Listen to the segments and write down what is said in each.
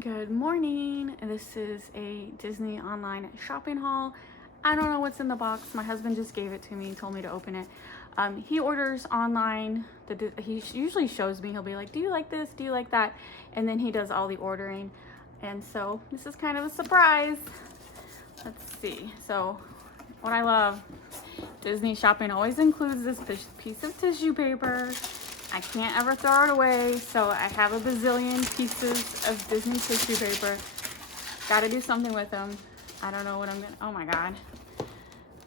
Good morning. This is a Disney online shopping haul. I don't know what's in the box. My husband just gave it to me, told me to open it. He orders online. He usually shows me, he'll be like, do you like this? Do you like that? And then he does all the ordering. And so this is kind of a surprise. Let's see. So what I love, Disney shopping always includes this piece of tissue paper. I can't ever throw it away, so I have a bazillion pieces of Disney tissue paper. Gotta do something with them. I don't know what I'm gonna, oh my God.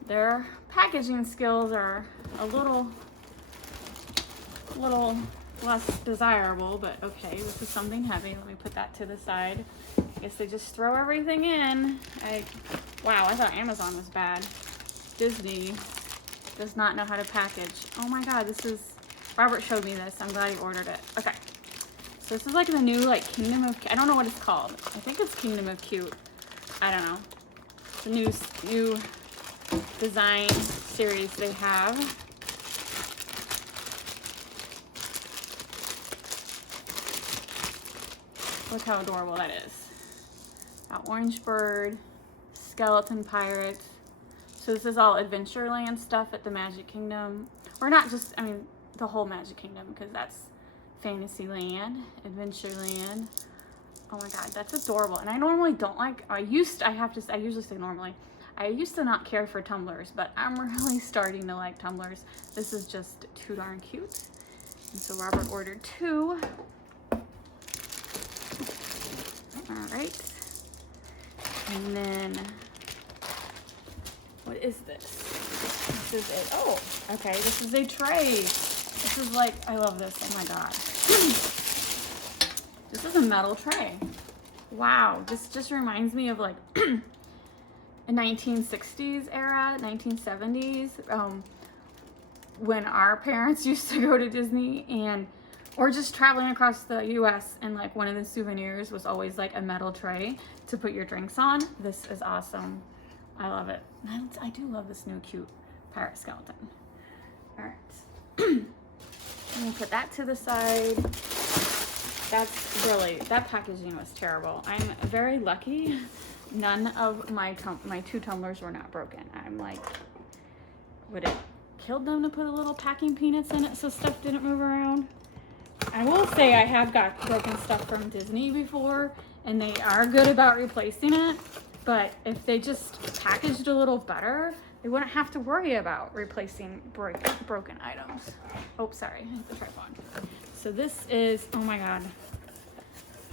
Their packaging skills are a little less desirable, but okay, this is something heavy. Let me put that to the side. I guess they just throw everything in. Wow, I thought Amazon was bad. Disney does not know how to package. Oh my God, Robert showed me this. I'm glad he ordered it. Okay. So this is like the new Kingdom of, I don't know what it's called. I think it's Kingdom of Cute. I don't know. The new design series they have. Look how adorable that is. Got Orange Bird, Skeleton Pirate. So this is all Adventureland stuff at the Magic Kingdom. Or not just, I mean, the whole Magic Kingdom, because that's Fantasyland, Adventureland. Oh my God, that's adorable. And I normally don't like, I usually say normally, I used to not care for tumblers, but I'm really starting to like tumblers. This is just too darn cute. And so Robert ordered 2. All right. And then, what is this? This is this is a tray. This is I love this, oh my God. This is a metal tray. Wow, this just reminds me of a 1960s era, 1970s, when our parents used to go to Disney or just traveling across the US, and one of the souvenirs was always a metal tray to put your drinks on. This is awesome. I love it. I do love this new cute pirate skeleton. All right. I'm gonna put that to the side. That packaging was terrible. I'm very lucky. None of my 2 tumblers were not broken. I'm would it killed them to put a little packing peanuts in it so stuff didn't move around? I will say I have got broken stuff from Disney before, and they are good about replacing it. But if they just packaged a little better, they wouldn't have to worry about replacing broken items. Oh, sorry, the tripod. So this is, oh my God.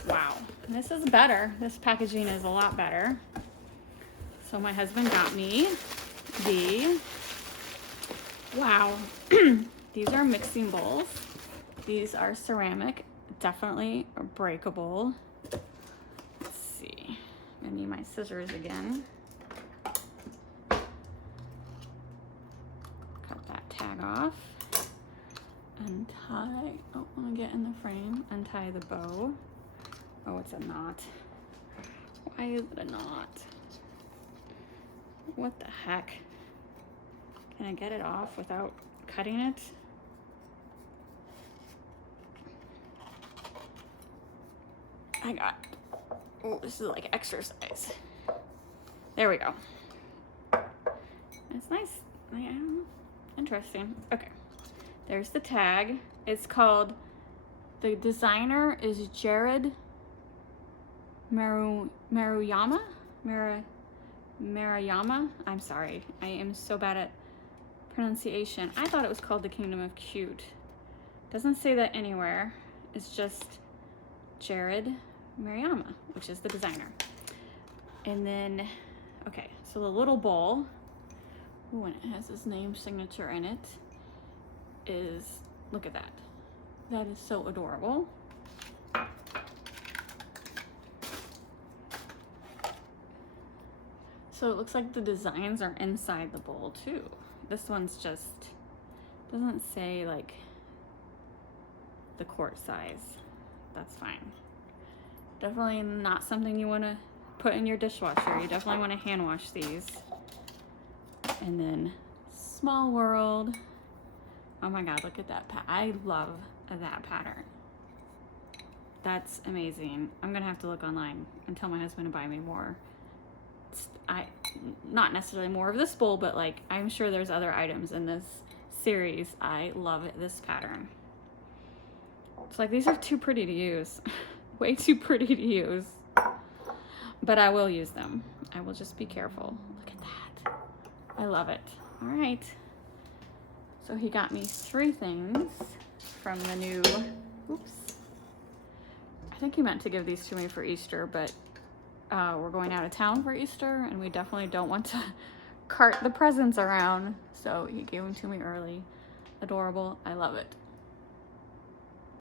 Wow, this is better. This packaging is a lot better. So my husband got me wow, these are mixing bowls. These are ceramic, definitely breakable. Let's see, I need my scissors again. Tag off, untie, oh, let me get in the frame, untie the bow. Oh, it's a knot. Why is it a knot? What the heck? Can I get it off without cutting it? I got, oh, this is exercise. There we go. It's nice. Interesting. Okay, there's the tag. It's called, the designer is Jerrod Maruyama. Maruyama. I'm sorry. I am so bad at pronunciation. I thought it was called the Kingdom of Cute. Doesn't say that anywhere. It's just Jerrod Maruyama, which is the designer. And then, okay, so the little bowl, ooh, and it has his name signature in it, is, look at that. That is so adorable. So it looks like the designs are inside the bowl too. This one's just, doesn't say the quart size. That's fine. Definitely not something you want to put in your dishwasher. You definitely want to hand wash these. And then Small World. Oh my God, look at that. I love that pattern. That's amazing. I'm gonna have to look online and tell my husband to buy me more. Not necessarily more of this bowl, but like I'm sure there's other items in this series. I love this pattern. It's like these are too pretty to use. Way too pretty to use. But I will use them. I will just be careful. Look at that. I love it. All right. So he got me 3 things from the new, oops. I think he meant to give these to me for Easter, but we're going out of town for Easter and we definitely don't want to cart the presents around. So he gave them to me early. Adorable. I love it.